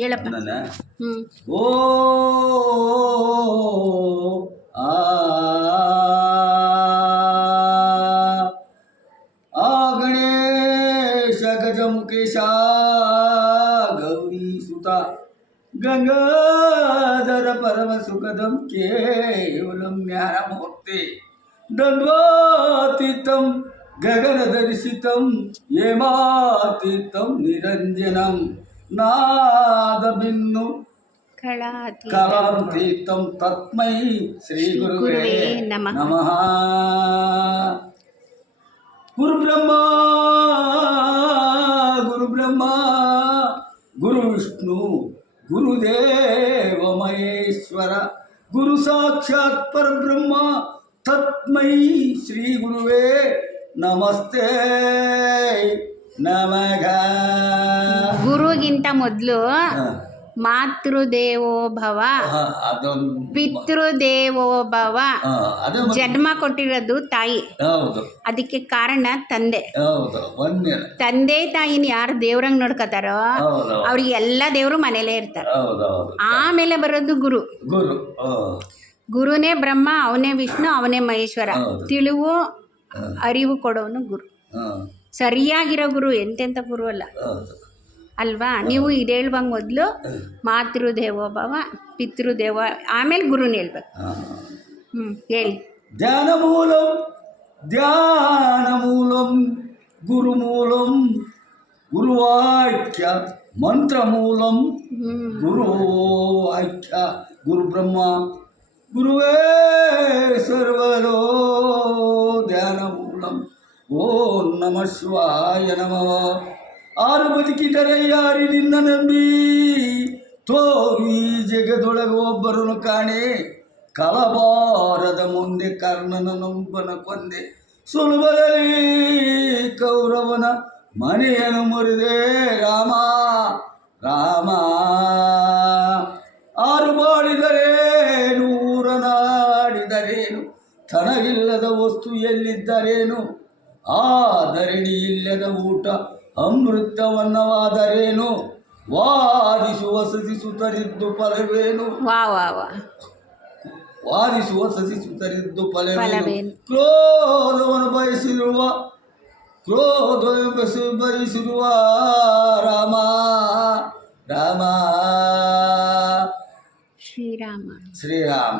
ಹೇಳಪ್ಪ. ಓ ಆ ಗಣೇಶ ಗಜಮುಖೇಶ ಗೌರಿ ಸುತ ಗಂಗಾಧರ ಪರಮ ಸುಖದಂ ಕೇವಲಂ ಜ್ಞಾನಮೂರ್ತಿ ದ್ವಂದ್ವಾತೀತಂ ಗಗನದರ್ಶಿತಂ ಹೇಮಾತೀತಂ ನಿರಂಜನಂ ನಾದಬಿನ್ನು ಕಲಾತೀತಂ ತಸ್ಮೈ ಶ್ರೀ ಗುರುವೇ ನಮಃ. ಗುರುಬ್ರಹ್ಮ ಗುರು ವಿಷ್ಣು ಗುರುದೇವ ಮಹೇಶ್ವರ ಗುರು ಸಾಕ್ಷಾತ್ ಪರಬ್ರಹ್ಮ ತಸ್ಮೈ ಶ್ರೀ ಗುರುವೇ ನಮಸ್ತೆ ನಮಃ. ಗುರುಗಿಂತ ಮೊದಲು ಮಾತೃದೇವೋ ಭವ, ಪಿತೃದೇವೋ ಭವ. ಜನ್ಮ ಕೊಟ್ಟಿರೋದು ತಾಯಿ, ಅದಕ್ಕೆ ಕಾರಣ ತಂದೆ. ತಂದೆ ತಾಯಿನ ಯಾರು ದೇವ್ರಂಗ್ ನೋಡ್ಕೋತಾರೋ ಅವ್ರಿಗೆ ಎಲ್ಲ ದೇವರು ಮನೇಲೇ ಇರ್ತಾರೆ. ಆಮೇಲೆ ಬರೋದು ಗುರು. ಗುರುನೇ ಬ್ರಹ್ಮ, ಅವನೇ ವಿಷ್ಣು, ಅವನೇ ಮಹೇಶ್ವರ. ತಿಳಿವು ಅರಿವು ಕೊಡೋನು ಗುರು. ಸರಿಯಾಗಿರೋ ಗುರು, ಎಂತೆಂಥ ಗುರು ಅಲ್ಲ ಅಲ್ವಾ. ನೀವು ಇದು ಹೇಳ್ಬಂಗೆ ಮೊದಲು ಮಾತೃದೇವೋ ಭವ, ಪಿತೃದೇವ, ಆಮೇಲೆ ಗುರುನ ಹೇಳ್ಬೇಕು. ಹೇಳಿ. ಧ್ಯಾನ ಮೂಲಂ ಗುರುಮೂಲಂ ಗುರುವಾಕ್ಯ ಮಂತ್ರ ಮೂಲಂ ಗುರುವಾಕ್ಯ ಗುರು ಬ್ರಹ್ಮ ಗುರುವೇ ಸರ್ವದೋ ಧ್ಯಾನ ಮೂಲಂ. ಓಂ ನಮಃ ಶಿವಾಯ ನಮಃ. ಆರು ಬದುಕಿದರೆ ಯಾರಿ ನಿನ್ನ ನಂಬಿ, ತೋರು ಈ ಜಗದೊಳಗೆ ಒಬ್ಬರನ್ನು ಕಾಣೆ. ಕಲಬಾರದ ಮುಂದೆ ಕರ್ಣನ ನಂಬನ ಕೊಂದೆ, ಸುಲಭದಲ್ಲಿ ಕೌರವನ ಮನೆಯನ್ನು ಮುರಿದೆ ರಾಮ ರಾಮ. ಆರು ಬಾಳಿದರೇನು, ಊರನಾಡಿದರೇನು, ತನಗಿಲ್ಲದ ವಸ್ತು ಎಲ್ಲಿದ್ದರೇನು, ಆ ಧರಣಿ ಇಲ್ಲದ ಊಟ ಅಮೃತವನ್ನವಾದರೇನು, ವಾದಿಸುವ ಸಸಿಸುತ್ತರಿದ್ದು ಫಲವೇನು, ವಾದಿಸುವ ಸಸಿಸುತ್ತರಿದ್ದು ಫಲವೇನು. ಕ್ರೋಧವನ್ನು ಬಯಸಿರುವ ರಾಮ ರಾಮ ಶ್ರೀರಾಮ್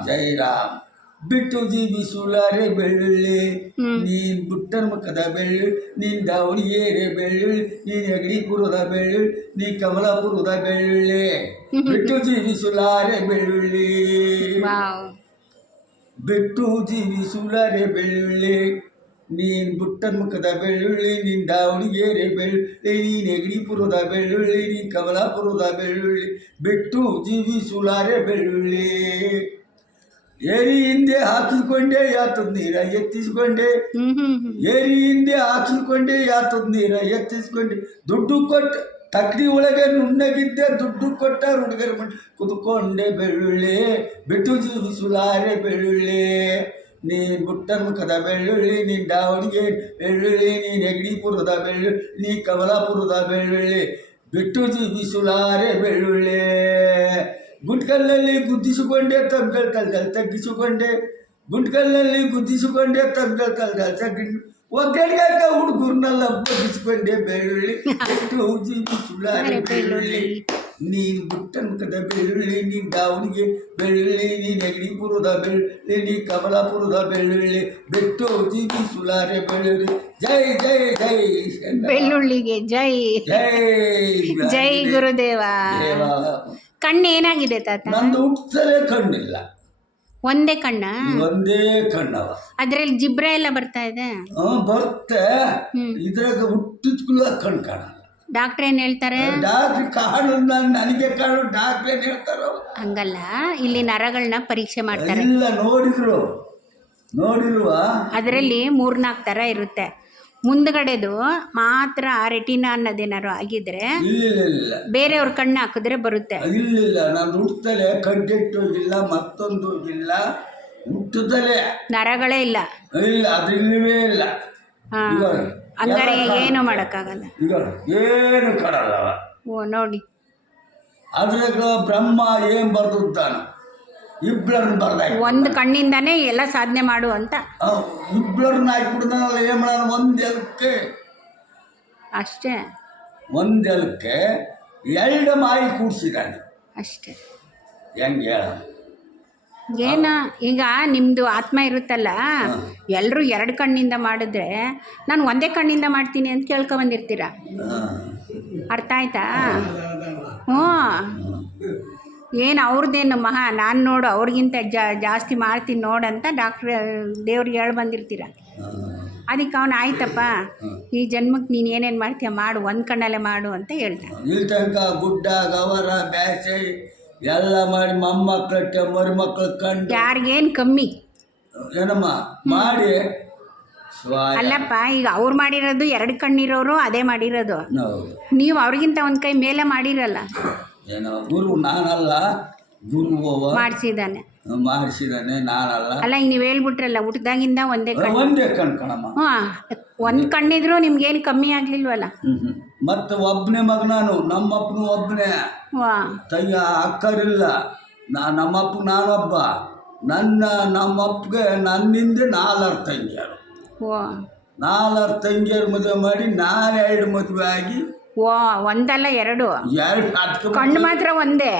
ಜೈ ರಾಮ್. ಬಿಟ್ಟು ಜೀವಿಸುಲಾರೆ ಬೆಳ್ಳುಳ್ಳಿ, ನೀನ್ ಬುಟ್ಟನ ಮುಖದ ಬೆಳ್ಳುಳ್ಳಿ, ನೀನ್ ದಾವಣಗೆರೆ ಬೆಳ್ಳುಳ್ಳಿ, ನೀನ್ ಯಗಡಿಪುರದ ಬೆಳ್ಳುಳ್ಳಿ, ನೀ ಕಮಲಾಪುರದ ಬೆಳ್ಳುಳ್ಳಿ. ಬಿಟ್ಟು ಜೀವಿಸುಲಾರೆ ಬೆಳ್ಳುಳ್ಳಿ, ಬಿಟ್ಟು ಜೀವಿಸುಲಾರೆ ಬೆಳ್ಳುಳ್ಳಿ, ನೀನ್ ಬುಟ್ಟನ ಮುಖದ ಬೆಳ್ಳುಳ್ಳಿ, ನೀನ್ ದಾವಣಗೆರೆ ಬೆಳ್ಳುಳ್ಳಿ, ನೀನ್ ಯಗಡಿಪುರದ ಬೆಳ್ಳುಳ್ಳಿ, ನೀ ಕಮಲಾಪುರದ ಬೆಳ್ಳುಳ್ಳಿ. ಬಿಟ್ಟು ಜೀವಿಸುಲಾರೆ ಬೆಳ್ಳುಳ್ಳಿ. ಏರಿ ಹಿಂದೆ ಹಾಕಿಕೊಂಡೆ ಯಾತದ ನೀರ ಎತ್ತಿಸಿಕೊಂಡೆ, ಏರಿ ಹಿಂದೆ ಹಾಕಿಕೊಂಡೆ ಯಾತದ ನೀರ ಎತ್ತಿಸಿಕೊಂಡೆ. ದುಡ್ಡು ಕೊಟ್ಟು ತಕ್ಕಡಿ ಒಳಗೆ ನುಣ್ಣಗಿದ್ದೆ, ದುಡ್ಡು ಕೊಟ್ಟ ಹುಡುಗರ ಮನೆ ಕುತ್ಕೊಂಡೆ ಬೆಳ್ಳುಳ್ಳಿ. ಬಿಟ್ಟು ಜೀವಿಸುಲಾರೆ ಬೆಳ್ಳುಳ್ಳಿ, ನೀನ್ ಬುಟ್ಟನ ಮುಖದ ಬೆಳ್ಳುಳ್ಳಿ, ನೀನ್ ದಾವಣಗೆರೆ ಬೆಳ್ಳುಳ್ಳಿ, ನೀನ್ ಯಗಡಿಪುರದ ಬೆಳ್ಳುಳ್ಳಿ, ನೀ ಕಮಲಾಪುರದ ಬೆಳ್ಳುಳ್ಳಿ. ಬಿಟ್ಟು ಜೀವಿಸುಲಾರೆ ಬೆಳ್ಳುಳ್ಳಿ. ಗುಂಟ್ಕಲ್ಲಲ್ಲಿ ಗುದ್ದಿಸಿಕೊಂಡೆ ತಮ್ಗಳ ತಲೆದಲ್ಲಿ ತಗ್ಗಿಸಿಕೊಂಡೆ, ಗುಂಟ್ಕಲ್ಲಲ್ಲಿ ಗುದ್ದಿಸಿಕೊಂಡೆ ತಮ್ಗಳ ತಲೆದಲ್ಲಿ ತಗ್ಗಿ. ಒಗ್ಗಡಿಗಾಕ ಹುಡುಗರ್ನೆಲ್ಲ ಬಗ್ಗಿಸಿಕೊಂಡೆ ಬೆಳ್ಳುಳ್ಳಿ. ಬಿಟ್ಟು ಜೀವಿಸುಲಾರೆ ಬೆಳ್ಳುಳ್ಳಿ, ನೀನು ಬುಟ್ಟನ ಮುಖದ ಬೆಳ್ಳುಳ್ಳಿ, ನೀನು ದಾವಣಿಗೆ ಬೆಳ್ಳುಳ್ಳಿ, ನೀನು ಯಗಡಿಪುರದ ಬೆಳ್ಳುಳ್ಳಿ, ನೀ ಕಮಲಾಪುರದ ಬೆಳ್ಳುಳ್ಳಿ. ಬಿಟ್ಟು ಜೀವಿಸುಲಾರೆ ಬೆಳ್ಳುಳ್ಳಿ. ಜೈ ಜೈ ಜೈ ಬೆಳ್ಳುಳ್ಳಿಗೆ ಜೈ ಜೈ ಜೈ ಗುರುದೇವ. ಕಣ್ಣು ಏನಾಗಿದೆ ತಾತ? ನಂದು ಹುಟ್ಟಲೇ ಕಣ್ಣಿಲ್ಲ, ಒಂದೇ ಕಣ್ಣ? ಒಂದೇ ಕಣ್ಣವ. ಅದ್ರಲ್ಲಿ ಜಿಬ್ರ ಎಲ್ಲ ಬರ್ತಾ ಇದೆ? ಬರುತ್ತೆ. ಇದ್ರಾಗ ಹುಟ್ಟಿದ್ಕೂಲ ಕಣ್ಣು ಕಾಣಲ್ಲ. ಡಾಕ್ಟ್ರ್ ಏನ್ ಹೇಳ್ತಾರೆ? ಡಾಕ್ಟ್ರ್ ಕಾಣು, ನನಗೆ ಕಾಣು, ಡಾಕ್ಟ್ರ್ ಏನ್ ಹೇಳ್ತಾರೋ ಹಂಗಲ್ಲ. ಇಲ್ಲಿ ನರಗಳನ್ನ ಪರೀಕ್ಷೆ ಮಾಡ್ತಾರೆ. ಇಲ್ಲ, ನೋಡಿರುವ ಅದರಲ್ಲಿ 3-4 ಥರ ಇರುತ್ತೆ. ಮುಂದ್ಗಡೆದು ಮಾತ್ರ ರೆಟಿನಾ ಅನ್ನೋದೇನಾರು ಆಗಿದ್ರೆ ಇಲ್ಲ, ಬೇರೆಯವ್ರ ಕಣ್ಣು ಹಾಕಿದ್ರೆ ಬರುತ್ತೆ. ಇಲ್ಲ, ನಾನು ಹುಟ್ಟದಲ್ಲೇ ಕಡ್ಡೆಟ್ಟು ಇಲ್ಲ, ಮತ್ತೊಂದು ಇಲ್ಲ, ಹುಟ್ಟದಲ್ಲೇ ನರಗಳೇ ಇಲ್ಲ. ಅದು ಇಲ್ಲವೇ ಇಲ್ಲ. ಹಂಗಾರೆ ಏನು ಮಾಡೋಕ್ಕಾಗಲ್ಲ. ಏನು ಕಾಣಲ್ಲ. ಓ ನೋಡಿ. ಅದ್ರಾಗ ಬ್ರಹ್ಮ ಏನು ಬರ್ದಿದ್ದಾನ, ಇಬ್ಬರನ್ನ ಬರ್ದ ಒಂದು ಕಣ್ಣಿಂದಾನೇ ಎಲ್ಲ ಸಾಧನೆ ಮಾಡು ಅಂತ. ಇಬ್ಬರನ್ನ ಹಾಕ್ಬಿಡ್ದಾನಲ್ಲ, ಏನು ಮಾಡೋಣ, ಅಷ್ಟೇ ಒಂದೆಲಕ್ಕೆ 2 ಮಾಯಿ ಕೂಡಿಸಿದ್ದಾನೆ ಅಷ್ಟೇ. ಹೆಂಗೆ ಹೇಳ? ಏನ ಈಗ ನಿಮ್ಮದು ಆತ್ಮ ಇರುತ್ತಲ್ಲ, ಎಲ್ಲರೂ 2 ಕಣ್ಣಿಂದ ಮಾಡಿದ್ರೆ ನಾನು ಒಂದೇ ಕಣ್ಣಿಂದ ಮಾಡ್ತೀನಿ ಅಂತ ಕೇಳ್ಕೊಬಂದಿರ್ತೀರ. ಅರ್ಥ ಆಯ್ತಾ? ಹ್ಞೂ. ಏನು ಅವ್ರದ್ದೇನು ಮಹಾ, ನಾನು ನೋಡು ಅವ್ರಿಗಿಂತ ಜಾಸ್ತಿ ಮಾಡ್ತೀನಿ ನೋಡಂತ ದೇವ್ರಿಗೆ ಹೇಳಿ ಬಂದಿರ್ತೀರ. ಅದಕ್ಕೆ ಅವನು ಆಯ್ತಪ್ಪ ಈ ಜನ್ಮಕ್ಕೆ ನೀನು ಏನೇನು ಮಾಡ್ತೀಯ ಮಾಡು, ಒಂದು ಕಣ್ಣಲ್ಲೇ ಮಾಡು ಅಂತ ಹೇಳ್ತಾನೆ. ಇಲ್ಲಿ ತನಕ ಗುಡ್ಡ ಗವರ ಬ್ಯಾಸೆ ಎಲ್ಲ ಮಾಡಿ ಮೊಮ್ಮಕ್ಕಳಕ್ಕೆ ಮರಿಮಕ್ಳು ಕಂಡು ಯಾರಿಗೇನು ಕಮ್ಮಿ ಏನಮ್ಮ ಮಾಡಿ. ಅಲ್ಲಪ್ಪ ಈಗ ಅವ್ರು ಮಾಡಿರೋದು 2 ಕಣ್ಣಿರೋರು ಅದೇ ಮಾಡಿರೋದು, ನೀವು ಅವ್ರಿಗಿಂತ ಒಂದು ಕೈ ಮೇಲೆ ಮಾಡಿರಲ್ಲ. ಏನೋ ಗುರು ನಾನಲ್ಲ, ಗುರು ಮಾಡಿಸಿದ್ದಾನೆ ನಾನಲ್ಲ. ಅಲ್ಲ ಈಗ ನೀವು ಹೇಳ್ಬಿಟ್ರಲ್ಲ ಹುಟ್ಟಿದಾಗಿಂದ ಒಂದೇ ಕಣ್ಕಣಮ್ಮ. ಹಾಂ, ಒಂದು ಕಣ್ಣಿದ್ರು ನಿಮ್ಗೇನು ಕಮ್ಮಿ ಆಗಲಿಲ್ವಲ್ಲ. ಮತ್ತು ಒಬ್ಬನೇ ಮಗ ನಾನು, ನಮ್ಮಪ್ಪನು ಒಬ್ಬನೇ, ತಂಗಿ ಅಕ್ಕರಿಲ್ಲ. ನಮ್ಮಪ್ಪ ನಾನೊಬ್ಬ, ನಮ್ಮಪ್ಪಗೆ ನನ್ನಿಂದ 4 ತಂಗಿಯರು. 4 ತಂಗಿಯರು ಮದುವೆ ಮಾಡಿ ನಾನು 2 ಮದುವೆ ಆಗಿ. ಒಂದಲ್ಲ 2 ಕಣ್ಣು ಮಾತ್ರ ಒಂದೇ,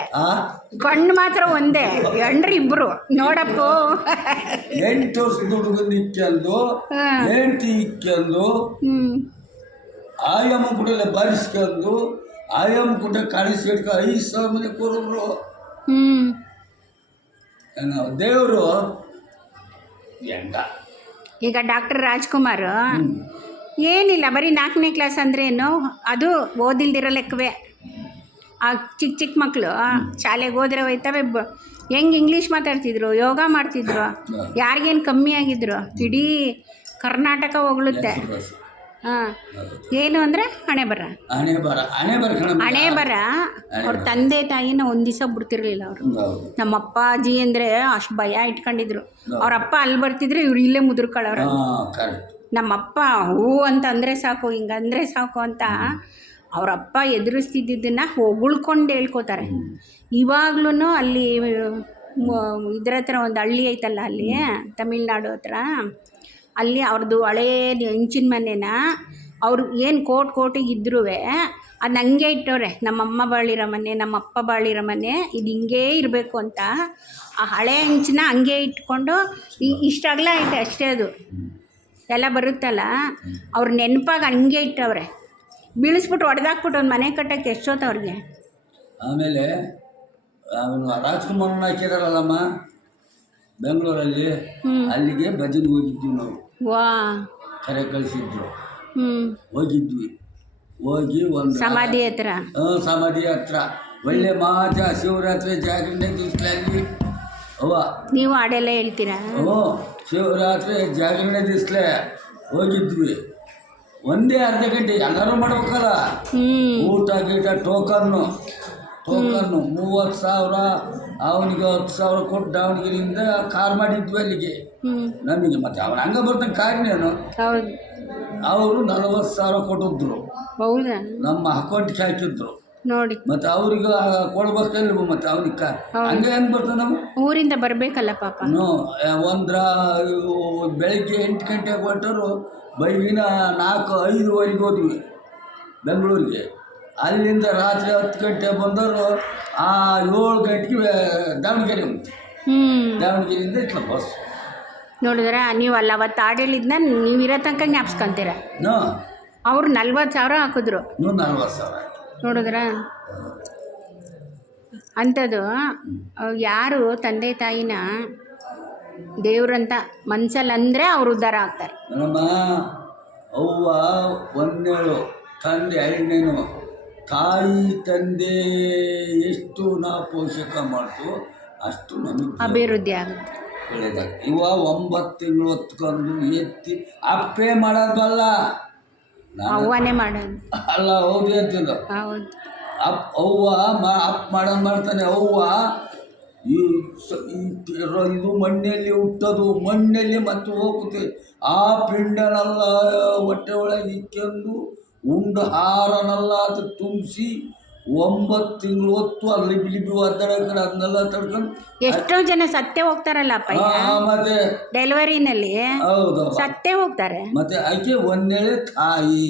ಕಣ್ಣು ಮಾತ್ರ ಒಂದೇ, ಎಂಡ್ರಿ ಇಬ್ರು ನೋಡಪ್ಪ. 8 ವರ್ಷದ ಹುಡುಗನ ಇಕ್ಕೆಂದು ಹೆಂಡತಿ ಇಕ್ಕೆಂದು ಆಯಮ್ಮ ಕೂಡಲೇ ಬರೆಸ್ಕೊಂಡು ಆಯಮ್ಮ ಕೂಡ ಕಳಿಸಿಡ್ಕ 5,000 ಮಂದಿ ಕೂರಿದ್ರು. ದೇವರು ಎಂದ. ಈಗ ಡಾಕ್ಟರ್ ರಾಜ್ಕುಮಾರ್ ಏನಿಲ್ಲ, ಬರೀ 4ನೇ ಕ್ಲಾಸ್ ಅಂದ್ರೇನು, ಅದು ಓದಿಲ್ದಿರೋ ಲೆಕ್ಕವೇ. ಆ ಚಿಕ್ಕ ಮಕ್ಕಳು ಶಾಲೆಗೆ ಹೋದ್ರೆ ಹೋಯ್ತವೆ, ಹೆಂಗೆ ಇಂಗ್ಲೀಷ್ ಮಾತಾಡ್ತಿದ್ರು, ಯೋಗ ಮಾಡ್ತಿದ್ರು, ಯಾರಿಗೇನು ಕಮ್ಮಿ ಆಗಿದ್ರು, ಇಡೀ ಕರ್ನಾಟಕ ಹೊಗಳುತ್ತೆ. ಹಾಂ, ಏನು ಅಂದರೆ ಹಣೆ ಬರ. ಅವ್ರ ತಂದೆ ತಾಯಿನ ಒಂದು ದಿವಸ ಬಿಡ್ತಿರ್ಲಿಲ್ಲ ಅವರು. ನಮ್ಮ ಅಪ್ಪಾಜಿ ಅಂದರೆ ಅಷ್ಟು ಭಯ ಇಟ್ಕೊಂಡಿದ್ರು. ಅವ್ರ ಅಪ್ಪ ಅಲ್ಲಿ ಬರ್ತಿದ್ರೆ ಇವ್ರು ಇಲ್ಲೇ ಮುದುರ್ಕೊಳ್ಳೋರು. ನಮ್ಮಪ್ಪ ಹೂ ಅಂತಂದರೆ ಸಾಕು, ಹಿಂಗಂದರೆ ಸಾಕು ಅಂತ ಅವರಪ್ಪ ಎದುರಿಸ್ತಿದ್ದನ್ನು ಹೊಗಳ್ಕೊಂಡು ಹೇಳ್ಕೊತಾರೆ. ಇವಾಗ್ಲೂ ಅಲ್ಲಿ ಇದ್ರ ಹತ್ರ ಒಂದು ಹಳ್ಳಿ ಐತಲ್ಲ, ಅಲ್ಲಿ ತಮಿಳ್ನಾಡು ಹತ್ರ, ಅಲ್ಲಿ ಅವ್ರದ್ದು ಹಳೇ ಹೆಂಚಿನ ಮನೆನ ಅವರು ಏನು ಕೋಟಿಗೆ ಇದ್ರೂ ಅದು ಹಂಗೆ ಇಟ್ಟವ್ರೆ. ನಮ್ಮಮ್ಮ ಬಾಳಿರೋ ಮನೆ, ನಮ್ಮಪ್ಪ ಬಾಳಿರೋ ಮನೆ, ಇದು ಹಿಂಗೇ ಇರಬೇಕು ಅಂತ ಆ ಹಳೆ ಹೆಂಚನ್ನ ಹಂಗೆ ಇಟ್ಕೊಂಡು ಇಷ್ಟಾಗಲ ಐತೆ ಅಷ್ಟೇ. ಅದು ಎಲ್ಲ ಬರುತ್ತಲ್ಲ, ಅವ್ರ ನೆನಪಾಗಿ ಹಂಗೆ ಇಟ್ಟವ್ರೆ. ಬೀಳಿಸ್ಬಿಟ್ಟು ಹೊಡೆದಾಕ್ಬಿಟ್ಟು ಒಂದು ಮನೆ ಕಟ್ಟೋಕ್ಕೆ ಎಷ್ಟೊತ್ತು ಅವ್ರಿಗೆ. ಆಮೇಲೆ ಅವನು ರಾಜ್ಕುಮಾರನ ಹಾಕಿದಾರಲ್ಲಮ್ಮ ಬೆಂಗಳೂರಲ್ಲಿ, ಅಲ್ಲಿಗೆ ಭಜನೆ ಹೋಗಿದ್ವಿ ನಾವು. ಕರೆ ಕಳಿಸಿದ್ರು, ಹೋಗಿದ್ವಿ. ಹೋಗಿ ಒಂದು ಸಮಾಧಿ ಹತ್ರ ಒಳ್ಳೆ ಮಹಾಜ ಶಿವರಾತ್ರಿ ಜಾಗರಣೆ ದಿವಸದಲ್ಲಿ ನೀವು ಹಾಡೆಲ್ಲ ಹೇಳ್ತೀರಾ? ಶಿವರಾತ್ರಿ ಜಾಗರಣೆ ದಿವಸಲೇ ಹೋಗಿದ್ವಿ. ಒಂದೇ ಅರ್ಧ ಗಂಟೆ ಎಲ್ಲರೂ ಮಾಡ್ಬೇಕಲ್ಲ, ಊಟ ಗೀಟ ಟೋಕನ್ನು 30,000 ಅವನಿಗೆ 10,000 ಕೊಟ್ಟು ದಾವಣಗೆರೆಯಿಂದ ಕಾರ್ ಮಾಡಿದ್ವಿ ಅಲ್ಲಿಗೆ ನಮಗೆ. ಮತ್ತೆ ಅವನ ಹಂಗೆ ಬರ್ತಾನೆ ಕಾರ್ನೇನು, ಅವರು 40,000 ಕೊಟ್ಟಿದ್ರು, ನಮ್ಮ ಅಕೌಂಟ್ಗೆ ಹಾಕಿದ್ರು ನೋಡಿ. ಮತ್ತೆ ಅವ್ರಿಗೆ ಕೊಡ್ಬೇಕಲ್ವ, ಮತ್ತೆ ಅವನಿಗೆ ಹಂಗೆ ಹೆಂಗೆ ಬರ್ತಾನೆ? ನಾವು ಊರಿಂದ ಬರಬೇಕಲ್ಲ ಪಾಪ. ಬೆಳಗ್ಗೆ 8 ಗಂಟೆಗೆ ಹೊರಟರು, ಬೈಗಿನ 4-5ವರೆಗೆ ಹೋದ್ವಿ ಬೆಂಗಳೂರಿಗೆ. ಅಲ್ಲಿಂದ ರಾತ್ರಿ 10 ಗಂಟೆಗೆ ಬಂದವರು 7 ಗಂಟೆಗೆ ದಾವಣಗೆರೆ ಹೋಗ್ತೀವಿ. ದಾವಣಗೆರೆಯಿಂದ ಇಟ್ಲ ಬಸ್ ನೋಡಿದ್ರ. ನೀವು ಅಲ್ಲಿ ಅವತ್ತು ಆಡಳಿದ್ನ ನೀವು ಇರೋ ತನಕ ಜ್ಞಾಪಿಸ್ಕೊಂತೀರ. ಅವ್ರು 40,000 ಹಾಕಿದ್ರು, 40,000 ನೋಡಿದ್ರ. ಅಂಥದ್ದು ಯಾರು ತಂದೆ ತಾಯಿನ ದೇವ್ರಂತ ಮನ್ಸಲ್ಲಿ ಅಂದರೆ ಅವ್ರು ಉದ್ಧಾರ ಆಗ್ತಾರೆ. ನಮ್ಮ ಅವ್ವ ಒಂದೇಳು, ತಂದೆ 2ನೇನು. ತಾಯಿ ತಂದೆ ಎಷ್ಟು ನಾವು ಪೋಷಕ ಮಾಡ್ತು ಅಷ್ಟು ನಮಗೆ ಅಭಿವೃದ್ಧಿ ಆಗುತ್ತೆ, ಒಳ್ಳೆಯದಾಗ. 9 ತಿಂಗಳು ಹೊತ್ಕೊಂಡು ಎತ್ತಿ ಅಪ್ಪೇ ಮಾಡೋದಲ್ಲ, ಅವ್ವನೇ ಮಾಡೋದು ಅಲ್ಲ. ಹೌದು ಅಂತಿಲ್ಲ, ಅವ್ವ ಅಪ್ಪ ಮಾಡೋದು ಮಾಡ್ತಾನೆ. ಅವ್ವ ಇದು ಮಣ್ಣಲ್ಲಿ ಹುಟ್ಟೋದು, ಮಣ್ಣಲ್ಲಿ ಮತ್ತೆ ಹೋಗುತ್ತೆ. ಆ ಪಿಂಡನೆಲ್ಲ ಹೊಟ್ಟೆ ಒಳಗೆ ಇಕ್ಕೊಂಡು ಉಂಡು ಹಾರನೆಲ್ಲ ಅದು ತುಂಬಿಸಿ 9 ತಿಂಗಳು ಹೊತ್ತು ಅಲ್ಲಿ ಬಿಲಿಬಿ ಒದ್ದಾಡಕಡೆ ಅದನ್ನೆಲ್ಲ ತಡ್ಕೊಂಡು ಎಷ್ಟೋ ಜನ ಸತ್ತೇ ಹೋಗ್ತಾರಲ್ಲ ಅಪ್ಪಯ್ಯ ಮತ್ತೆ ಡೆಲಿವರಿನಲ್ಲಿ ಹೌದು ಸತ್ತೇ ಹೋಗ್ತಾರೆ. ಮತ್ತೆ ಆಕೆ ಒಂದೇಳೆ ತಾಯಿ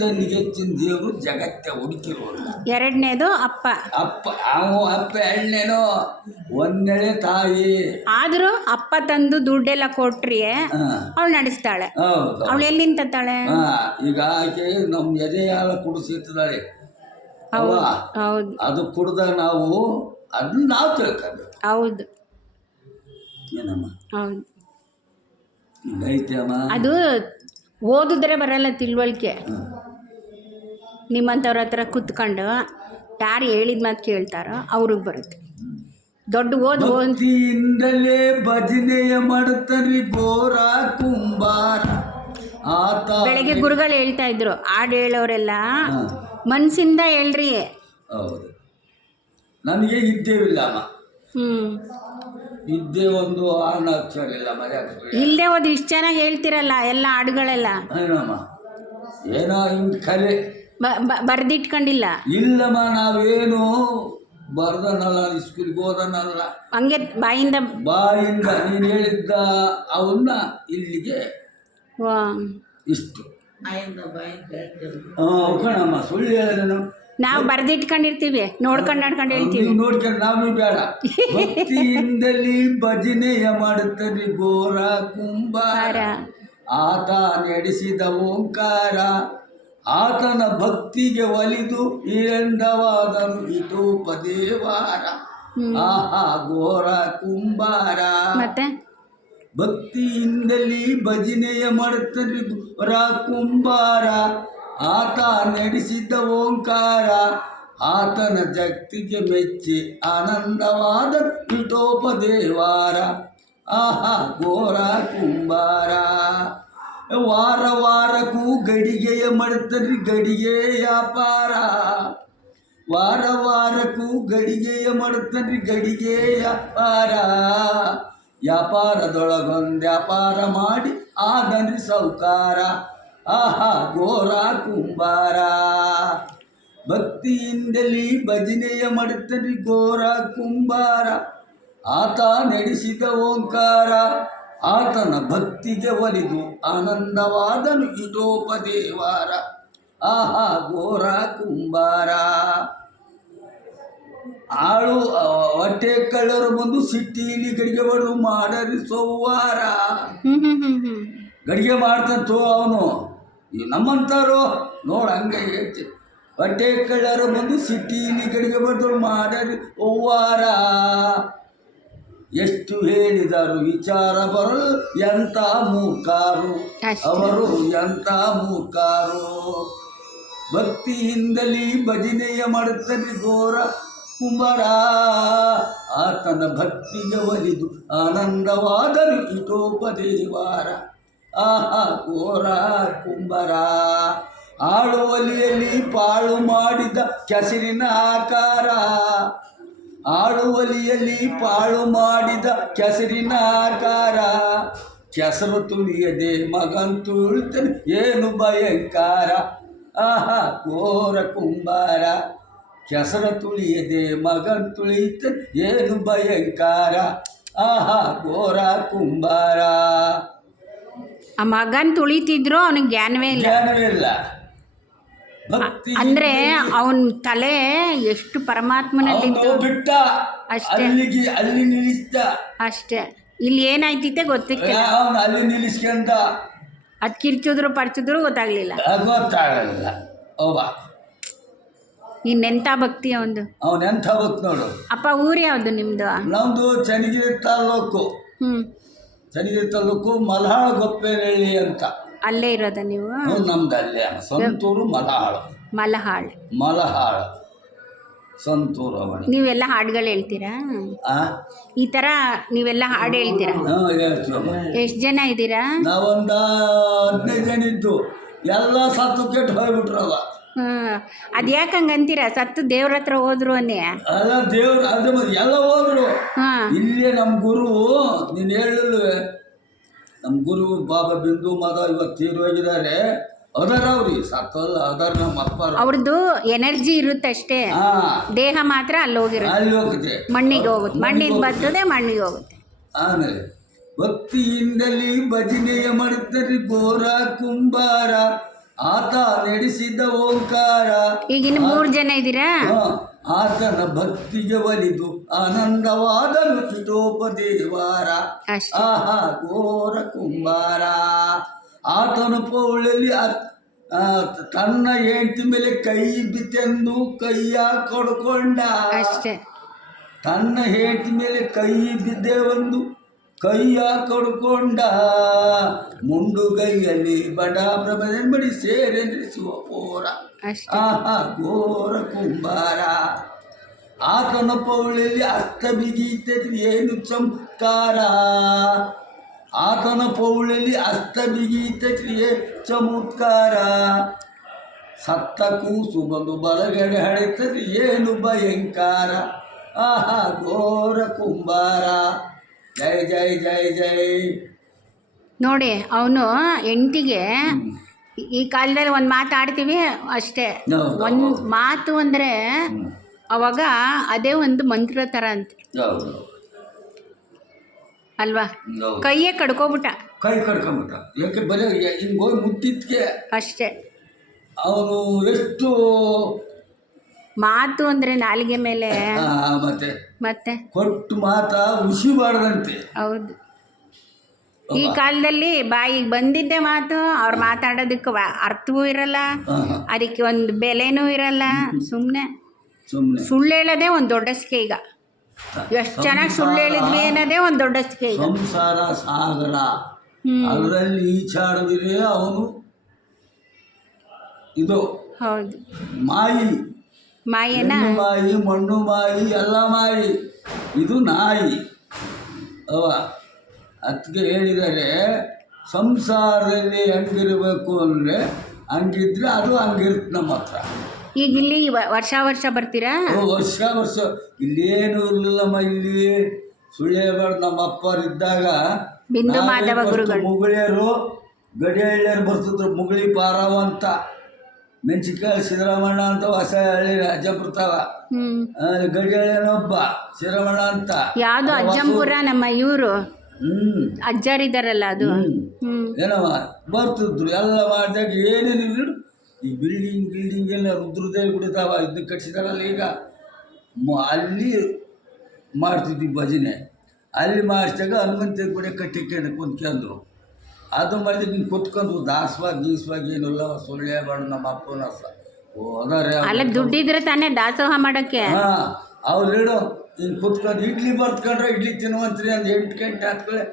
ತನ್ನಿಗೆ ಹೆಚ್ಚಿನ ದೇವರು ಜಗತ್ತೆ ಹುಡುಕಿರೋರು. ಎರಡನೇದು ಅಪ್ಪ ಅಪ್ಪ ಎರಡನೇನೋ ಒಂದೇಳೆ ತಾಯಿ. ಆದ್ರೂ ಅಪ್ಪ ತಂದು ದುಡ್ಡೆಲ್ಲ ಕೊಟ್ರಿ ಅವಳು ನಡೆಸ್ತಾಳೆ. ಹೌದು ಅವಳು ಎಲ್ಲಿ ನಿಂತಾಳೆ? ಈಗ ಆಕೆ ನಮ್ಮ ಎದೆ ಹಾಲ ಕುಡಿಸಿರ್ತಿದ್ದಾಳೆ. ಹೌದು ಅದು ಕುಡ್ದಾಗ ನಾವು ಅದನ್ನ ನಾವು ತಿಳ್ಕೊಬೇಕು. ಹೌದು ಏನಮ್ಮ ಹೌದು ಐತೆಮ್ಮ ಅದು ಓದಿದ್ರೆ ಬರಲ್ಲ ತಿಳುವಳಿಕೆ. ನಿಮ್ಮಂಥವ್ರ ಹತ್ರ ಕುತ್ಕೊಂಡು ಯಾರು ಹೇಳಿದ ಮಾತು ಕೇಳ್ತಾರೋ ಅವ್ರಿಗೆ ಬರುತ್ತೆ. ದೊಡ್ಡ ಭಕ್ತಿಯಿಂದಲೇ ಭಜನೆಯ ಮಾಡುತ್ತಾರೆ ಗೋರ ಕುಂಬಾರ ಆತ. ಬೆಳಗ್ಗೆ ಗುರುಗಳು ಹೇಳ್ತಾ ಇದ್ರು, ಹಾಡು ಹೇಳೋರೆಲ್ಲ ಮನಸ್ಸಿಂದ ಹೇಳ್ರಿ. ಹೌದು ನಮಗೆ ಇದ್ದೇವಿಲ್ಲ ಅಮ್ಮ. ಇದ್ದೇ ಒಂದು ಆನ ಅಕ್ಷರ ಇಲ್ಲ ಇಲ್ಲದೆ ಹೋದ್ ಇಷ್ಟು ಚೆನ್ನಾಗಿ ಹೇಳ್ತಿರಲ್ಲ ಎಲ್ಲ ಹಾಡುಗಳೆಲ್ಲ. ಏನಮ್ಮ ಏನೋ ಹಿಂಗೆ ಕಲೆ ಬರ್ದಿಟ್ಕೊಂಡಿಲ್ಲ. ಇಲ್ಲಮ್ಮ ನಾವೇನು ಬರ್ದನಲ್ಲ, ಸ್ಕೂಲ್ಗೆ ಹೋದನಲ್ಲ, ಹಂಗೆ ಬಾಯಿಂದ ನೀನು ಹೇಳಿದ್ದ ಅವನ್ನ ಇಲ್ಲಿಗೆ ಇಷ್ಟು ಕಣಮ್ಮ. ಸುಳ್ಳು ಹೇಳಿದನು. ನಾವು ಬರ್ದಿಟ್ಕೊಂಡಿರ್ತೀವಿ, ನೋಡ್ಕೊಂಡು ಹೇಳ್ತೀವಿ. ನೋಡ್ಕೊಂಡು ನಾವು ಬೇಡ. ಭಕ್ತಿಯಿಂದಲೇ ಭಜನೆಯ ಮಾಡುತ್ತಾರೆ ಗೋರ ಕುಂಬಾರ ಆತ ನಡೆಸಿದ ಓಂಕಾರ ಆತನ ಭಕ್ತಿಗೆ ಒಲಿದು ಎಂದವಾದನು ಇಟೋಪದೇವಾರ. ಆಹಾ ಗೋರ ಕುಂಬಾರ ಮತ್ತೆ ಭಕ್ತಿಯಿಂದಲೇ ಭಜನೆಯ ಮಾಡುತ್ತಾರೆ ಗೋರ ಕುಂಬಾರ ಆತ ನಡೆಸಿದ್ದ ಓಂಕಾರ ಆತನ ಜಗತ್ತಿಗೆ ಮೆಚ್ಚಿ ಆನಂದವಾದ ಇಟೋಪದೇವಾರ. ಆಹಾ ಗೋರ ಕುಂಬಾರ ವಾರ ವಾರಕ್ಕೂ ಗಡಿಗೆಯ ಮಾಡುತ್ತಾರೆ ಗಡಿಗೆ ವ್ಯಾಪಾರ. ವಾರ ವಾರಕ್ಕೂ ಗಡಿಗೆಯ ಮಾಡುತ್ತಾರೆ ಗಡಿಗೆ ವ್ಯಾಪಾರ. ವ್ಯಾಪಾರದೊಳಗೊಂದು ವ್ಯಾಪಾರ ಮಾಡಿ ಆದನ್ರಿ ಸೌಕಾರ. ಆಹಾ ಗೋರ ಕುಂಬಾರ ಭಕ್ತಿಯಿಂದಲೇ ಭಜನೆಯ ಮಾಡುತ್ತಾರೆ ಗೋರ ಕುಂಬಾರ ಆತ ನಡೆಸಿದ ಓಂಕಾರ ಆತನ ಭಕ್ತಿಗೆ ಒಲಿದು ಆನಂದವಾದನು ಇಟೋಪದೇವಾರ. ಆಹಾ ಗೋರ ಕುಂಬಾರ ಆಳು ಹೊಟ್ಟೆ ಕಳ್ಳರು ಬಂದು ಸಿಟ್ಟಿಲಿ ಗಡಿಗೆ ಬಡು ಮಾಡರಿ ಸೋವಾರ. ಗಡಿಗೆ ಮಾಡ್ತಂತು ಅವನು. ಈ ನಮ್ಮಂತಾರು ನೋಡು ಹಂಗೆ ಹೇಳ್ತಿ. ಹೊಟ್ಟೆ ಕಳ್ಳರು ಬಂದು ಸಿಟ್ಟಿಲಿ ಗಡಿಗೆ ಬಡ್ದು ಮಾಡರಿ ಅವ್ವಾರ. ಎಷ್ಟು ಹೇಳಿದರು ವಿಚಾರ ಬರಲು ಎಂಥ ಮೂರ್ಖರು ಅವರು, ಎಂಥ ಮೂರ್ಖರು. ಭಕ್ತಿಯಿಂದಲೇ ಭಜನೆಯ ಮಾಡುತ್ತಾರೆ ಗೋರ ಕುಂಬಾರ ಆತನ ಭಕ್ತಿಗೆ ಒಲಿದು ಆನಂದವಾದರು ಇಟೋಪದೇವಾರ. ಆಹಾ ಗೋರ ಕುಂಬಾರ ಆಳುವಲಿಯಲ್ಲಿ ಪಾಳು ಮಾಡಿದ ಕೆಸರಿನ ಆಕಾರ. ಆಳುವಲಿಯಲ್ಲಿ ಪಾಳು ಮಾಡಿದ ಕೆಸರಿನ ಆಕಾರ. ಕೆಸರು ತುಳಿಯದೆ ಮಗನ್ ತುಳಿತನೆ ಏನು ಭಯಂಕಾರ. ಆಹಾ ಗೋರ ಕುಂಬಾರ ಕೆಸರು ತುಳಿಯದೆ ಮಗನ್ ತುಳಿತನೆ ಏನು ಭಯಂಕಾರ. ಆಹಾ ಗೋರ ಕುಂಬಾರ ಆ ಮಗನ್ ತುಳಿತಿದ್ರು ಅವನಿಗೆ ಜ್ಞಾನವೇ ಇಲ್ಲ. ಅಂದ್ರೆ ಅವನ ತಲೆ ಎಷ್ಟು ಪರಮಾತ್ಮನಲ್ಲಿ ಬಿಟ್ಟ ಅಷ್ಟೇ, ಅಲ್ಲಿ ನಿಲ್ಲಿಸ್ತ ಅಷ್ಟೇ. ಇಲ್ಲಿ ಏನಾಯ್ತಿತ್ತೆ ಗೊತ್ತಿಲ್ಲ, ಅಲ್ಲಿ ನಿಲ್ಲಿಸ್ಕೊಂಡ ಅದು ಕಿರ್ಚಿದ್ರು ಪರ್ಚಿದ್ರು ಗೊತ್ತಾಗ್ಲಿಲ್ಲ. ಇನ್ನೆಂಥ ಭಕ್ತಿ ಅವಂದು. ಅವನೆಂಥ ಭಕ್ತಿ ನೋಡು. ಅಪ್ಪ ಊರು ಯಾವುದು ನಿಮ್ದು? ನಮ್ದು ಚನ್ನಗಿರಿ ತಾಲೂಕು. ಚನ್ನಗಿರಿ ತಾಲೂಕು ಮಲಹಾಳ ಗೊಪ್ಪೇನಹಳ್ಳಿ ಅಂತ. ಅಲ್ಲೇ ಇರೋದ ನೀವು? ನಮ್ದು ಅಲ್ಲೇ ಸಂತೂರು ಮಲಹಾಳ ಸಂತೂರು. ನೀವೆಲ್ಲ ಹಾಡುಗಳು ಹೇಳ್ತೀರಾ? ಈ ಥರ ನೀವೆಲ್ಲ ಹಾಡು ಹೇಳ್ತೀರಾ? ಎಷ್ಟು ಜನ ಇದ್ದೀರಾ? ನಾವೊಂದು 15 ಜನ ಇದ್ದು ಎಲ್ಲ ಸತ್ತು ಕೆಟ್ಟು ಹೋಗ್ಬಿಟ್ರಲ್ಲ. ಅದು ಯಾಕೆ ಹಂಗೆ ಅಂತೀರಾ? ಸತ್ತು ದೇವ್ರ ಹತ್ರ ಹೋದ್ರು ಅನ್ನೇ ಅಲ್ಲ, ದೇವ್ರು ಅದೇ ಎಲ್ಲ ಹೋದ್ರು. ಇಲ್ಲೇ ನಮ್ಮ ಗುರು ನೀನು ಹೇಳಲ್ವೇ, ನಮ್ಮ ಗುರು ಬಾಬಾ ಬಿಂದು ಮಾದ ಇವತ್ತು ತೀರೋಗಿದ್ದಾರೆ. ಅದರವ್ರಿ ಸತ್ತಲ್ಲ ಅದರ ನಮ್ಮ ಅಪ್ಪಾರು. ಅವ್ರದ್ದು ಎನರ್ಜಿ ಇರುತ್ತೆ ಅಷ್ಟೇ, ಹಾ ದೇಹ ಮಾತ್ರ ಅಲ್ಲಿ ಹೋಗಿರುತ್ತೆ, ಅಲ್ಲಿ ಹೋಗುತ್ತೆ, ಮಣ್ಣಿಗೆ ಹೋಗುತ್ತೆ, ಮಣ್ಣಿಗೆ ಬರ್ತದೆ, ಮಣ್ಣಿಗೆ ಹೋಗುತ್ತೆ. ಆಮೇಲೆ ಭಕ್ತಿಯಿಂದಲೇ ಭಜನೆಯ ಮಾಡುತ್ತಾರೆ ಘೋರ ಕುಂಬಾರ, ಆತ ನಡೆಸಿದ ಓಂಕಾರ. ಈಗ ಇನ್ನು 3 ಜನ ಇದ್ದೀರಾ? ಆತನ ಭಕ್ತಿಗೆ ಒಲಿದು ಆನಂದವಾದನು ಕಿಟೋಪದೇವಾರ. ಅಷ್ಟೇ. ಆಹಾ ಘೋರ ಕುಂಬಾರ. ಆತನ ಪೌಳಲ್ಲಿ ತನ್ನ ಹೆಂಡತಿ ಮೇಲೆ ಕೈ ಬಿತ್ತೆಂದು ಕೈಯ ಕೊಡ್ಕೊಂಡ. ಅಷ್ಟೇ. ತನ್ನ ಹೆಂಡತಿ ಮೇಲೆ ಕೈ ಬಿದ್ದೆ ಒಂದು ಕೈಯ ಕೊಡ್ಕೊಂಡ. ಮುಂಡುಗೈಯಲ್ಲಿ ಬಡ ಪ್ರಭೆಂಬಡಿ ಸೇರೆಂದ್ರಿಸುವ ಪೋರ. ಅಷ್ಟೇ. ಆಹಾ ಘೋರ ಕುಂಬಾರ. ಆತನ ಪೌಳಲ್ಲಿ ಅರ್ಥ ಬಿಗೀತದೆ ಏನು ಚಮತ್ಕಾರ. ಆತನ ಪೌಳಲ್ಲಿ ಅರ್ಥ ಬಿಗೀತದೆ ಚಮತ್ಕಾರ. ಸತ್ತ ಕೂಸು ಬಂದು ಬಲಗಡೆ ಹಡೆತದೆ ಏನು ಭಯಂಕಾರ. ಆಹಾ ಘೋರ ಕುಂಬಾರ. ಜೈ ಜೈ ಜೈ ಜೈ. ನೋಡಿ, ಅವನು ಹೆಂಡತಿಗೆ ಈ ಕಾಲದಲ್ಲಿ ಒಂದು ಮಾತಾಡ್ತೀವಿ ಅಷ್ಟೇ, ಹೌದು. ಒಂದು ಮಾತು ಅಂದರೆ ಅವಾಗ ಅದೇ ಒಂದು ಮಂತ್ರ ಥರ ಅಂತ ಹೌದು ಅಲ್ವಾ? ಹೌದು. ಕೈಯೇ ಕಡ್ಕೊಬಿಟ್ಟ. ಕೈ ಕಡ್ಕೊಂಬಿಟ್ಟ. ಯಾಕೆ ಬರೀ ಹಿಂಗೆ ಹೋಗಿ ಮುಟ್ಟಿದ್ಕೆ ಅಷ್ಟೇ. ಅವನು ಎಷ್ಟು ಮಾತು ಅಂದರೆ ನಾಲಿಗೆ ಮೇಲೆ ಮತ್ತೆ ಕೊಟ್ಟು ಮಾತಾ ಉಸಿಬಾರ್ದಂತೆ. ಹೌದು. ಈ ಕಾಲದಲ್ಲಿ ಬಾಯಿಗೆ ಬಂದಿದ್ದೆ ಮಾತು, ಅವ್ರು ಮಾತಾಡೋದಕ್ಕೆ ಅರ್ಥವೂ ಇರಲ್ಲ, ಅದಕ್ಕೆ ಒಂದು ಬೆಲೆನೂ ಇರಲ್ಲ. ಸುಮ್ಮನೆ ಸುಳ್ಳು ಹೇಳೋದೇ ಒಂದು ದೊಡ್ಡಸ್ಕೆ. ಈಗ ಎಷ್ಟು ಚೆನ್ನಾಗಿ ಸುಳ್ಳು ಹೇಳಿದ್ವಿ ಅನ್ನೋದೇ ಒಂದು ದೊಡ್ಡಸ್ಕೆ. ಈಗ ಸಂಸಾರ ಸಾಗರ, ಅದರಲ್ಲಿ ಈಚಾಡಿದ್ರೆ ಅವನು ಇದು ಹೌದು. ಮಾಯೇನ ಮಾಯಿ, ಮಣ್ಣು ಮಾಯಿ, ಎಲ್ಲ ಮಾಯಿ. ಇದು ನಾಯಿ ಅವ. ಅದಕ್ಕೆ ಹೇಳಿದರೆ ಸಂಸಾರದಲ್ಲಿ ಹೆಂಗಿರಬೇಕು ಅಂದರೆ ಹಂಗಿದ್ರೆ ಅದು ಹಂಗಿರುತ್ತೆ ನಮ್ಮ ಹತ್ರ. ಈಗ ಇಲ್ಲಿ ವರ್ಷ ಬರ್ತೀರಾ? ವರ್ಷ ಇಲ್ಲೇನು ಇರಲಿಲ್ಲಮ್ಮ. ಇಲ್ಲಿ ಸುಳ್ಳೇಬಾರ್ದು. ನಮ್ಮ ಅಪ್ಪರಿದ್ದಾಗ ಬಿಂದು ಮಾಧವ ಗುರುಗಳು ಮುಗಳಿಯರು ಗಡಿಹಳ್ಳಿಯರು ಬರ್ತಿದ್ರು. ಮುಗಳಿ ಪಾರವ ಅಂತ, ಮೆಣಸಿಕಾಯಿ ಸಿದ್ದರಾಮಣ್ಣ ಅಂತ ಹೊಸ ಹಳ್ಳಿ ಅಜ್ಜಂಪುರತಾವ. ಗಡಿಹಳ್ಳಿಯನೊಬ್ಬ ಸಿದ್ದರಾಮಣ್ಣ ಅಂತ. ಯಾವುದು ಅಜ್ಜಂಪುರ? ನಮ್ಮ ಇವರು ಅಜ್ಜಾರಿದ್ದಾರಲ್ಲ ಅದು. ಏನವ ಬರ್ತಿದ್ರು. ಎಲ್ಲ ಮಾಡಿದಾಗ ಏನೇನು ಈ ಬಿಲ್ಡಿಂಗ್ ಎಲ್ಲ ರುದ್ರದೇವಿ ಕುಡಿತಾವ ಇದನ್ನ ಕಟ್ಸಿದಾರಲ್ಲ ಈಗ. ಅಲ್ಲಿ ಮಾಡ್ತಿದ್ವಿ ಭಜನೆ. ಅಲ್ಲಿ ಮಾಡಿಸಿದಾಗ ಹನುಮಂತ ಗುಡಿ ಕಟ್ಟಿಕೊಂಡು ಕುಂತ್ಕೊಂಡ್ರು. ಅದು ಮಾಡಿದಾಗ ಹಿಂಗೆ ಕುತ್ಕೊಂಡು ದಾಸವಾಗಿ ಏನಿಲ್ಲ. ಸುಳ್ಳೆ ಬಾಡು ನಮ್ಮ ಅಪ್ಪನ ಹೋದರೆ ಅಲ್ಲ, ದುಡ್ಡಿದ್ರೆ ತಾನೇ ದಾಸೋಹ ಮಾಡೋಕ್ಕೆ. ಅವ್ರು ಹೇಳು ಹಿಂಗೆ ಕುತ್ಕೊಂಡು ಇಡ್ಲಿ ಬರ್ತ್ಕೊಂಡ್ರೆ ಇಡ್ಲಿ ತಿನ್ನುವಂತ್ರಿ ಅಂದ್ 8 ಗಂಟೆ ಆದ್ಮೇಲೆ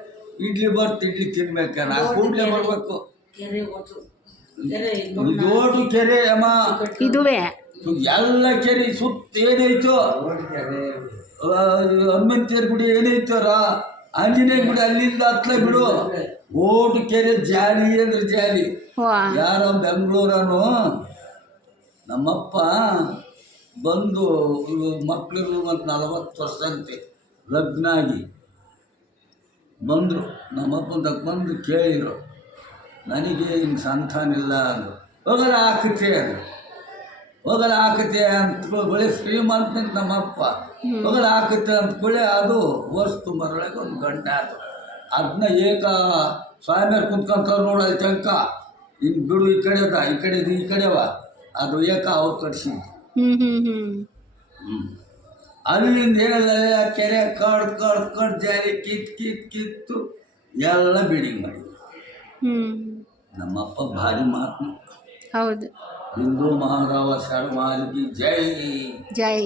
ಇಡ್ಲಿ ಇಡ್ಲಿ ತಿನ್ಬೇಕನ್ನ ಕೂಡಲೇ ಬರ್ಬೇಕು. ದೊಡ್ಡ ಕೆರೆ ಅಮ್ಮ ಇದುವೇ. ಎಲ್ಲ ಕೆರೆ ಸುತ್ತ ಏನೈತೋ, ಹನುಮಂತಿಯರ ಗುಡಿ ಏನೈತಾರ, ಆಂಜನೇಯ ಗುಡಿ ಅಲ್ಲಿಂದ ಹತ್ಲೇ ಬಿಡು. ಓಟು ಕೆರೆ ಜಾಲಿ ಅಂದ್ರೆ ಜಾಲಿ. ಯಾರೋ ಬೆಂಗಳೂರನು ನಮ್ಮಪ್ಪ ಬಂದು ಮಕ್ಕಳಿರು ಮತ್ತು 40 ವರ್ಷ ಅಂತೆ ಲಗ್ನ ಆಗಿ ಬಂದರು. ನಮ್ಮಪ್ಪಂದಾಗ ಬಂದು ಕೇಳಿದರು, ನನಗೆ ಹಿಂಗೆ ಸಂತಾನಿಲ್ಲ ಅಂದರು. ಹೋಗಲ್ಲ ಹಾಕುತ್ತೆ ಅಂದರು. ಹೋಗಲ್ಲ ಹಾಕುತ್ತೆ ಅಂತ ಒಳ್ಳೆ ಶ್ರೀಮಂತ ನಮ್ಮಪ್ಪ. ಹೋಗಲ್ಲ ಹಾಕುತ್ತೆ ಅಂದ್ಕೊಳ್ಳೆ ಅದು ವರ್ಷ ತುಂಬರೊಳಗೆ ಒಂದು ಗಂಟೆ ಆಯ್ತು. ಅದನ್ನ ಸ್ವಾಮಿಯವ್ರು ಕುಂತ್ಕೊಂತವ್ರು ನೋಡಲ್ಲಿ ತನಕ ಇನ್ನು ಬಿಡು, ಈ ಕಡೆವ ಅದು ಅವ್ರು ಕಟ್ಸಿದ್ದು. ಅಲ್ಲಿಂದ ಹೇಳಲ್ಲ ಕೆರೆ ಕಡ್ದು ಜಾರಿ ಕಿತ್ತು ಎಲ್ಲ ಬಿಲ್ಡಿಂಗ್ ಮಾಡಿದ್ರು. ನಮ್ಮಪ್ಪ ಭಾರಿ ಮಾತು. ಹೌದು. ಹಿಂದೂ ಮಹಾರಾವ ಶರ್ಮಾಲಿಗೆ ಜೈ ಜೈ.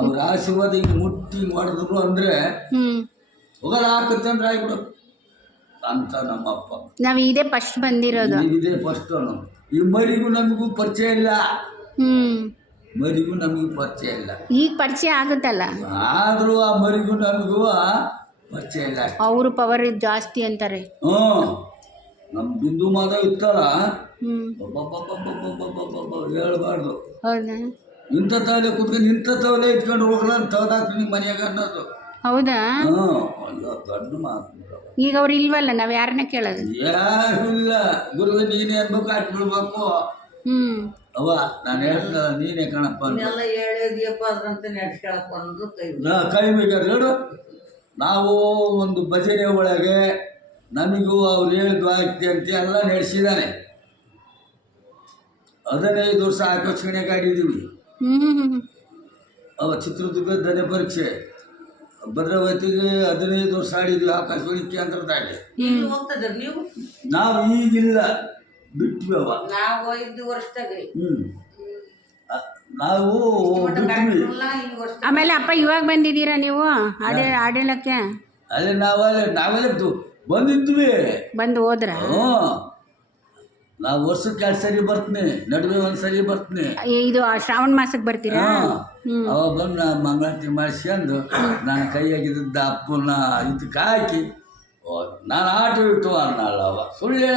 ಅವ್ರ ಆಶೀರ್ವಾದ ಹಿಂಗೆ ಮುಟ್ಟಿ ಮಾಡಿದ್ರು ಅಂದರೆ ಹೋಗಲ್ಲ ಹಾಕುತ್ತೆ ಅಂದ್ರೆ ಆಗ್ಬಿಡು ಅಂತ ನಮ್ಮಪ್ಪ. ನಾವು ಇದೇ ಫಸ್ಟ್ ಬಂದಿರೋದು. ಇದೇ ಫಸ್ಟ್. ಈ ಮರಿಗೂ ನಮಗೂ ಪರಿಚಯ ಇಲ್ಲ. ಮರಿಗೂ ನಮಗೂ ಪರಿಚಯ ಇಲ್ಲ. ಈಗ ಪರಿಚಯ ಆಗುತ್ತಲ್ಲ, ಆದರೂ ಆ ಮರಿಗೂ ನಮಗೂ ಪರಿಚಯ ಇಲ್ಲ. ಅವರು ಪವರ್ ಜಾಸ್ತಿ ಅಂತಾರೆ. ನಮ್ಮ ಬಿಂದು ಮಾಧವ್ ಇತ್ತಲ್ಲ, ಹೇಳ್ಬಾರ್ದು. ಹೌದಾ? ಇಂಥ ತವಲೆ ಕುತ್ಕೊಂಡು ಇಂಥ ತವಲೆ ಇಟ್ಕೊಂಡು ಹೋಗಲ್ಲ ಅಂತ ತಗದಾಕ ನಿಮ್ಮ ಮನೆಯಾಗ ಅನ್ನೋದು. ಹೌದಾ? ಹ್ಞೂ ಅಯ್ಯೋ ದೊಡ್ಡ ಮಾತು. ಈಗ ಅವ್ರು ಇಲ್ವಲ್ಲ, ನಾವು ಯಾರನ್ನ ಕೇಳೋದು? ಯಾರು ಇಲ್ಲ. ಗುರುವೆ ನೀನೇ ಅನ್ಬೇಕು, ಹಾಕಿ ಬಿಡ್ಬೇಕು. ಹ್ಞೂ. ಅವ್ವ ನಾನು ಹೇಳ್ತ ನೀನೇ ಕಣಪ್ಪ ಎಲ್ಲ ಹೇಳಿದ್ಯಪ್ಪ ಅದ್ರಂತೆ ನಡ್ಸ್ಕೊಳಕ್ ಬಂದು ಕೈ ಕೈ ಬೇಕಾದ್ರೆ ನೋಡು. ನಾವು ಒಂದು ಭಜನೆ ಒಳಗೆ ನಮಗೂ ಅವ್ರು ಹೇಳಿದ್ವು ಆಯ್ತು ಅಂತ ಎಲ್ಲ ನಡೆಸಿದ್ದಾನೆ. 15 ವರ್ಷ ಆಕರ್ಷಣೆಗೆ ಆಡಿದ್ದೀವಿ. ಅವ ಚಿತ್ರದುರ್ಗ ದನೆ ಪರೀಕ್ಷೆ ಭದ್ರಾವತಿಗೆ 15 ವರ್ಷ ಆಡಿದ್ವಿ ಆಕಾಶವಾಣಿ ಕೇಂದ್ರದಾಗೆ. ಈಗ ಹೋಗ್ತದ್ರಿ ನೀವು? ನಾವು ಈಗಿಲ್ಲ, ಬಿಟ್ವಿ ಅವ. ನಾವು 5 ವರ್ಷದಾಗ ನಾವು ಬಿಟ್ವಿ. ಆಮೇಲೆ ಅಪ್ಪ ಇವಾಗ ಬಂದಿದ್ದೀರಾ ನೀವು ಆಡಳಕ್ಕೆ? ಅದೇ ನಾವೆಲ್ಲ ಬಂದಿದ್ವಿ. ಬಂದು ಹೋದ್ರ? ಹ್ಞೂ ನಾವು ವರ್ಷಕ್ಕೆ 2 ಸರಿ ಬರ್ತೀನಿ, ನಡುವೆ 1 ಸರಿ ಬರ್ತೀನಿ. ಇದು ಶ್ರಾವಣ ಮಾಸಕ್ಕೆ ಬರ್ತೀರಾ? ಅವಾಗ ಬಂದು ಮಂಗಳಾರತಿ ಮಾಡಿಸ್ಕೊಂಡು ನಾನು ಕೈಯಾಗಿದ್ದ ಅಪ್ಪನ ಇದಕ್ಕೆ ಹಾಕಿ ನಾನು ಆಟ ಇಟ್ಟು ಅನ್ನಲ್ಲ. ಅವ ಸುಳ್ಳು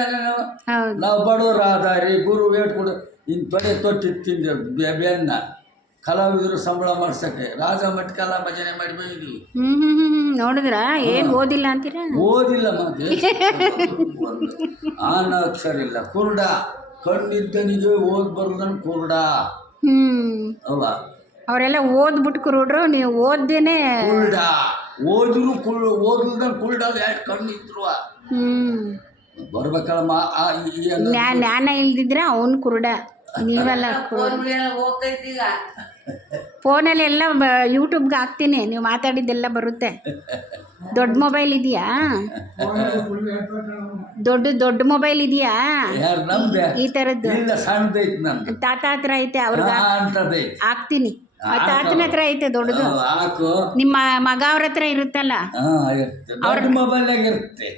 ನಾವು ಬಡವರು ಆದಾರಿ ಗುರು ಹೇಳ್ಕೊಡು ಇನ್ನು ತೊಟ್ಟಿ ತಿಂದೆ ಬೆನ್ನ ಕಲಾವಿದರು ಸಂಬಳ ಮಾಡ್ಸಕ್ಕೆ ರಾಜ ಮಟ್ಕೆಲ್ಲ ಭಜನೆ ಮಾಡಿ ಬೈದ್ವಿ. ನೋಡಿದ್ರ ಏನು ಓದಿಲ್ಲ ಅಂತೀರಾ? ಓದಿಲ್ಲ ಮತ್ತೆ ಆನ ಅಕ್ಷರ ಇಲ್ಲ, ಕುರುಡ. ಕಣ್ಣಿದ್ದನಿಗೆ ಓದ್ ಬರ್ದನ್ ಕುರುಡ ಅವ. ಅವರೆಲ್ಲ ಓದ್ಬಿಟ್ಟು ಕುರುಡ್ರು, ನೀವು ಓದ್ದೇನೆ ಕುರುಡ. ಓದ್ರು ಓದ್ಲ್ದನ್ ಕುರುಡ. ಯಾಕೆ ಕಣ್ಣಿದ್ರು ಬರ್ಬೇಕಲ್ಲ. ಜ್ಞಾನ ಇಲ್ದಿದ್ರೆ ಅವನು ಕುರುಡ, ನೀವೆಲ್ಲ ಹೋಗ್ತೈತಿ. ಈಗ ಫೋನಲ್ಲಿ ಎಲ್ಲ ಯೂಟ್ಯೂಬ್ಗೆ ಹಾಕ್ತೀನಿ, ನೀವು ಮಾತಾಡಿದ್ದೆಲ್ಲ ಬರುತ್ತೆ. ದೊಡ್ಡ ಮೊಬೈಲ್ ಇದೆಯಾ? ದೊಡ್ಡ ಮೊಬೈಲ್ ಇದೆಯಾ? ಯಾರು ನಮ್ದೆ? ಈ ಥರದ್ದು ಇಲ್ಲ, ಸಣ್ಣದೈತಿ ನಂದು. ತಾತ ಹತ್ರ ಐತೆ, ಅವ್ರಿಗೆ ಅಂತದೈತಿ. ಹಾಕ್ತೀನಿ. ತಾತನ ಹತ್ರ ಐತೆ ದೊಡ್ಡದು. ಹಾಕು. ನಿಮ್ಮ ಮಗ ಅವ್ರ ಹತ್ರ ಇರುತ್ತಲ್ಲ, ಅವ್ರ ಮೊಬೈಲ್ನಾಗ ಇರುತ್ತೆ.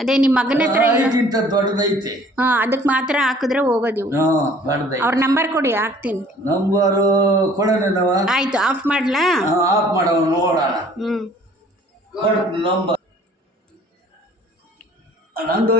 ಅದೇ ನಿಮ್ಮ ಮಗನ ಹತ್ರ ಇದಕ್ಕಿಂತ ದೊಡ್ಡದೈತಿ. ಅದಕ್ಕೆ ಮಾತ್ರ ಹಾಕಿದ್ರೆ ಹೋಗೋದು. ಅವ್ರ ನಂಬರ್ ಕೊಡಿ, ಹಾಕ್ತೀನಿ. ನಂಬರು ಕೊಡೋಣ ನಾವು. ಆಯ್ತು, ಆಫ್ ಮಾಡ್ಲಾ? ಆಫ್ ಮಾಡವ ನೋಡೋಣ. ನಂಬರ್ ನಂದು